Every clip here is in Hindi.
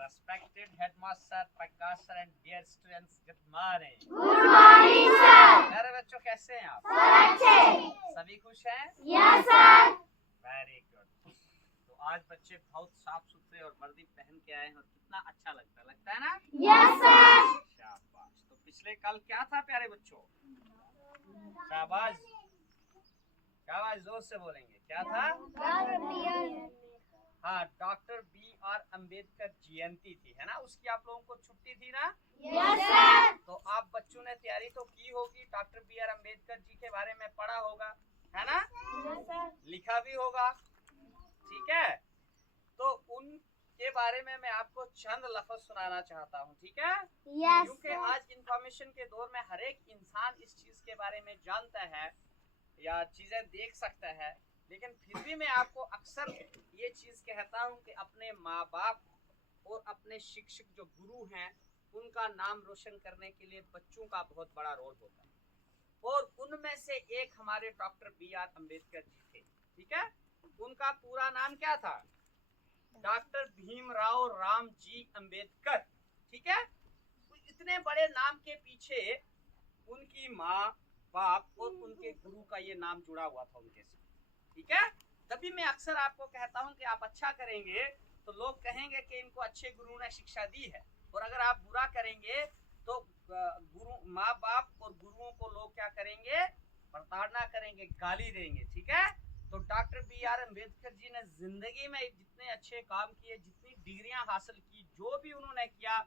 Respected headmaster Prakash sir and dear students, good morning. Good morning sir. मेरे बच्चों कैसे हैं आप? सर अच्छे। सभी खुश हैं? Yes sir. Very good. तो आज बच्चे बहुत साफ सुथरे और वर्दी पहन के आए हैं और कितना अच्छा लगता है ना? Yes sir. शाबाश। तो पिछले कल क्या था प्यारे बच्चों? शाबाश शाबाश, जोर से बोलेंगे। क्या था? हाँ, डॉक्टर बी आर अम्बेडकर जयंती थी, है ना? उसकी आप लोगों को छुट्टी थी ना? Yes sir. तो आप बच्चों ने तैयारी तो की होगी, doctor B are Ambedkar ji के बारे में पढ़ा होगा, है ना? Yes sir. लिखा भी होगा, ठीक है? तो उनके बारे में मैं आपको चंद लफ्ज सुनाना चाहता हूँ, ठीक है? यस क्योंकि आज इंफॉर्मेशन के दौर में हर एक इंसान इस चीज के बारे में जानता है या चीजें देख सकता है, लेकिन फिर भी मैं आपको अक्सर ये चीज कहता हूँ कि अपने माँ बाप और अपने शिक्षक जो गुरु हैं उनका नाम रोशन करने के लिए बच्चों का बहुत बड़ा रोल होता है। और उनमें से एक हमारे doctor B are Ambedkar ji थे, ठीक है? उनका पूरा नाम क्या था? डॉक्टर भीमराव रामजी अम्बेडकर, ठीक है? इतने बड़े नाम के पीछे उनकी माँ बाप और उनके गुरु का ये नाम जुड़ा हुआ था उनके साथ, ठीक है? तभी मैं अक्सर आपको कहता हूँ कि आप अच्छा करेंगे तो लोग कहेंगे कि इनको अच्छे गुरु ने शिक्षा दी है, और अगर आप बुरा करेंगे तो गुरु माँ बाप और गुरुओं को लोग क्या करेंगे? प्रताड़ना करेंगे, गाली देंगे, ठीक है? तो doctor B are Ambedkar ji ने जिंदगी में जितने अच्छे काम किए, जितनी डिग्रियां हासिल की, जो भी उन्होंने किया,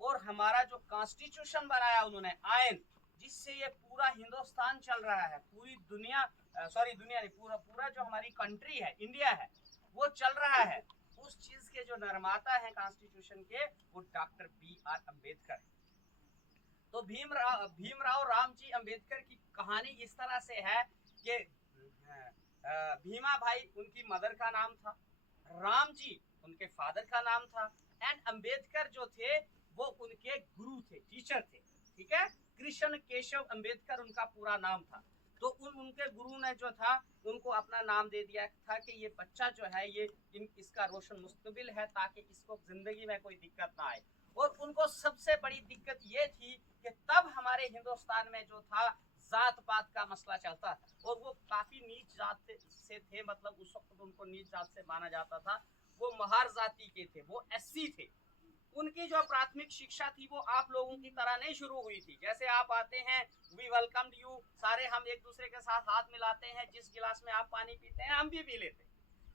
और हमारा जो कॉन्स्टिट्यूशन बनाया उन्होंने, आयन, जिससे ये पूरा हिंदुस्तान चल रहा है, पूरी दुनिया दुनिया नहीं, पूरा जो हमारी कंट्री है, इंडिया है, वो चल रहा है, उस चीज के जो निर्माता हैं कॉन्स्टिट्यूशन के, वो डॉक्टर बी आर अम्बेडकर। तो भीमराव रामजी अम्बेडकर की कहानी इस तरह से है कि भीमा भाई उनकी मदर का नाम था, राम जी उनके फादर का नाम था, एंड अम्बेडकर जो थे वो उनके गुरु थे, टीचर थे, ठीक है? कृष्ण केशव अम्बेडकर उनका पूरा नाम था। तो उनके गुरु ने जो था उनको अपना नाम दे दिया था कि ये बच्चा जो है ये इसका रोशन मुस्तकबिल है, ताकि इसको जिंदगी में कोई दिक्कत ना आए। और उनको सबसे बड़ी दिक्कत ये थी कि तब हमारे हिंदुस्तान में जो था जात पात का मसला चलता था, और वो काफी नीच जात से थे, मतलब उस वक्त उनको नीच जात से माना जाता था, वो महार जाति के थे, वो एससी थे। उनकी जो प्राथमिक शिक्षा थी वो आप लोगों की तरह नहीं शुरू हुई थी, जैसे आप आते हैं वी वेलकम यू, सारे हम एक दूसरे के साथ हाथ मिलाते हैं, जिस गिलास में आप पानी पीते हैं हम भी पी लेते,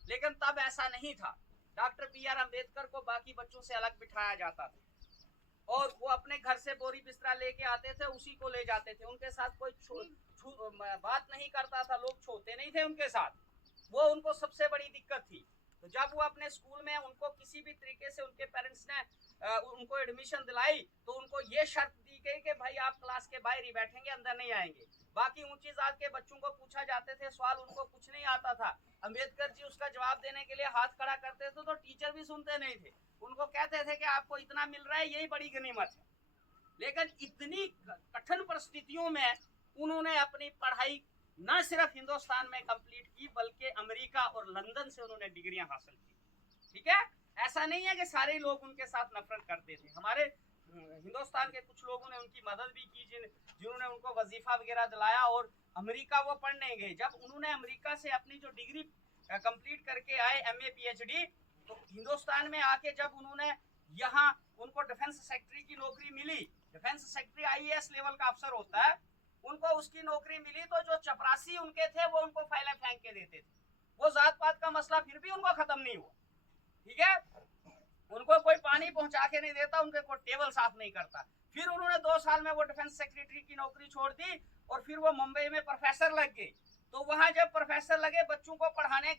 लेकिन तब ऐसा नहीं था। डॉक्टर बी आर अम्बेडकर को बाकी बच्चों से अलग बिठाया जाता था, और वो अपने घर से बोरी बिस्तरा लेके आते थे, उसी को ले जाते थे, उनके साथ कोई बात नहीं करता था, लोग छोटे नहीं थे उनके साथ, वो उनको सबसे बड़ी दिक्कत थी। तो जब वो अपने स्कूल में उनको किसी भी तरीके से उनके पेरेंट्स ने उनको एडमिशन दिलाई, तो उनको ये शर्त दी गई कि भाई आप क्लास के बाहर ही बैठेंगे, अंदर नहीं आएंगे। बाकी ऊंची जात के बच्चों को पूछा जाते थे सवाल, उनको कुछ नहीं आता था, अम्बेडकर जी उसका जवाब देने के लिए हाथ खड़ा करते थे, तो टीचर भी सुनते नहीं थे, उनको कहते थे कि आपको इतना मिल रहा है, यही बड़ी गनीमत है। लेकिन इतनी कठिन परिस्थितियों में उन्होंने अपनी पढ़ाई न सिर्फ हिंदुस्तान में कंप्लीट की, बल्कि अमेरिका और लंदन से उन्होंने डिग्रियां हासिल की, ठीक है? ऐसा नहीं है कि सारे लोग उनके साथ नफरत करते थे, हमारे हिंदुस्तान के कुछ लोगों ने उनकी मदद भी की, जिन्होंने उनको वजीफा वगैरह दिलाया, और अमेरिका वो पढ़ने गए। जब उन्होंने अमेरिका से अपनी जो डिग्री कंप्लीट करके आए, MA PhD, तो हिंदुस्तान में आके जब उन्होंने यहाँ उनको डिफेंस सेक्रेटरी की नौकरी मिली, डिफेंस सेक्रेटरी IAS लेवल का अफसर होता है, उनको उसकी नौकरी मिली, तो जो चपरासी उनके थे वो उनको फाइलें फेंक के देते थे, वो जात पात का मसला फिर भी उनको खत्म नहीं हुआ, ठीक है? उनको कोई पानी पहुंचा के नहीं देता, उनके कोई टेबल साफ नहीं करता। फिर उन्होंने 2 साल में वो डिफेंस सेक्रेटरी की नौकरी छोड़ दी, और फिर वो मुंबई में प्रोफेसर लग गए। तो वहां जब प्रोफेसर लगे, बच्चों को पढ़ाने,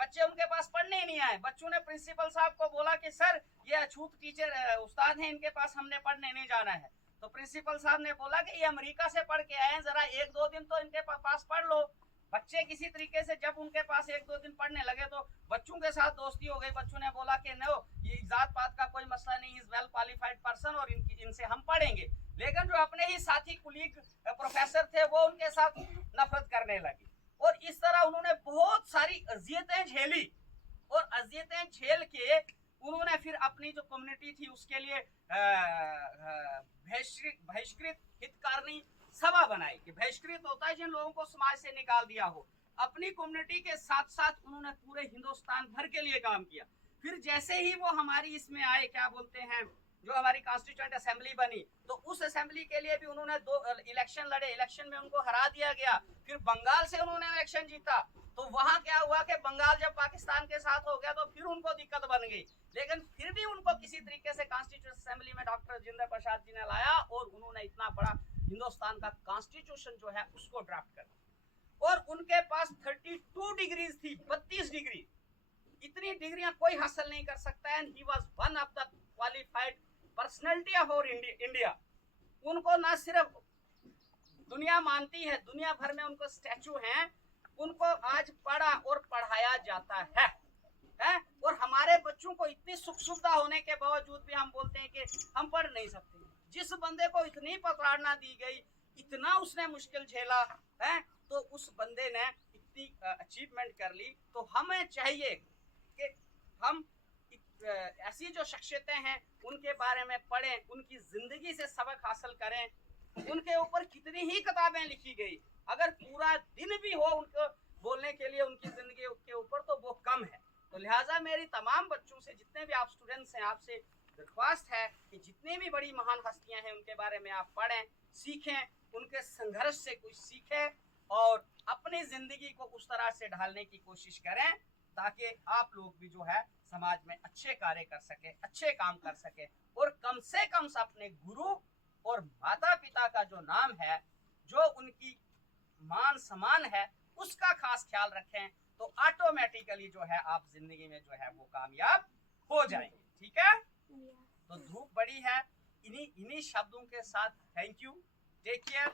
बच्चे उनके पास पढ़ने ही नहीं आए, बच्चों ने प्रिंसिपल साहब को बोला कि सर ये अछूत टीचर उस्ताद हैं, इनके पास हमने पढ़ने नहीं जाना है। तो प्रिंसिपल साहब ने बोला कि ये अमेरिका से पढ़ के आए हैं, जरा 1-2 दिन तो इनके पास पढ़ लो। बच्चे किसी तरीके से जब उनके पास 1-2 दिन पढ़ने लगे तो बच्चों के साथ दोस्ती हो गई, बच्चों ने बोला कि नो, ये जात पात का कोई मसला नहीं, इज वेल क्वालिफाइड पर्सन, और इनसे हम पढ़ेंगे। लेकिन जो अपने ही साथी कुलीग प्रोफेसर थे वो उनके साथ नफरत करने लगे, और इस तरह उन्होंने बहुत सारी अजियतें झेली, और अजियतें झेल के उन्होंने फिर अपनी जो कम्युनिटी थी उसके लिए बहिष्कृत हितकारिणी सभा बनाई कि बहिष्कृत होता है जिन लोगों को समाज से निकाल दिया हो। अपनी कम्युनिटी के साथ साथ उन्होंने पूरे हिंदुस्तान भर के लिए काम किया। फिर जैसे ही वो हमारी इसमें आए, क्या बोलते हैं, जो हमारी कॉन्स्टिट्यूएंट असेंबली बनी, तो उस असेंबली के लिए भी उन्होंने 2 इलेक्शन लड़े, इलेक्शन में उनको हरा दिया गया। फिर बंगाल से उन्होंने इलेक्शन जीता, तो वहां क्या हुआ कि बंगाल जब पाकिस्तान के साथ हो गया तो फिर उनको दिक्कत बन गई, लेकिन फिर भी उनको किसी तरीके से कॉन्स्टिट्यूएंट असेंबली में डॉक्टर राजेंद्र प्रसाद जी ने लाया और उन्होंने इतना बड़ा हिंदुस्तान का कॉन्स्टिट्यूशन जो है उसको ड्राफ्ट कर दिया। और उनके पास 32 डिग्रीज थी, 32 डिग्री, इतनी डिग्रियां कोई हासिल नहीं कर सकता है। He was one of the qualified personality of our India. उनको ना सिर्फ दुनिया मानती है, दुनिया भर में उनको स्टैचू हैं, उनको आज पढ़ा और पढ़ाया जाता है। और हमारे बच्चों को इतनी सुख सुविधा होने के बावजूद भी हम बोलते हैं कि हम पढ़ नहीं सकते। जिस बंदे को इतनी प्रताड़ना दी गई, इतना उसने मुश्किल झेला है, तो उस बंदे ने इतनी अचीवमेंट कर ली। तो हमें चाहिए कि हम ऐसी जो शख्सियतें हैं उनके बारे में पढ़ें, उनकी जिंदगी से सबक हासिल करें। उनके ऊपर कितनी ही किताबें लिखी गई, अगर पूरा दिन भी हो उनको बोलने के लिए उनकी जिंदगी के ऊपर, तो वो कम है। तो लिहाजा मेरी तमाम बच्चों से, जितने भी आप स्टूडेंट्स हैं, आपसे दरख्वास्त है कि जितनी भी बड़ी महान हस्तियां हैं उनके बारे में आप पढ़ें, सीखें, उनके संघर्ष से कुछ सीखें और अपनी जिंदगी को उस तरह से ढालने की कोशिश करें ताकि आप लोग भी जो है समाज में अच्छे कार्य कर सके, अच्छे काम कर सके और कम से कम अपने गुरु और माता पिता का जो नाम है, जो उनकी मान सम्मान है, उसका खास ख्याल रखें, तो ऑटोमेटिकली जो है आप जिंदगी में जो है वो कामयाब हो जाएंगे। ठीक है, तो धूप बड़ी है। इन्हीं शब्दों के साथ थैंक यू, टेक केयर।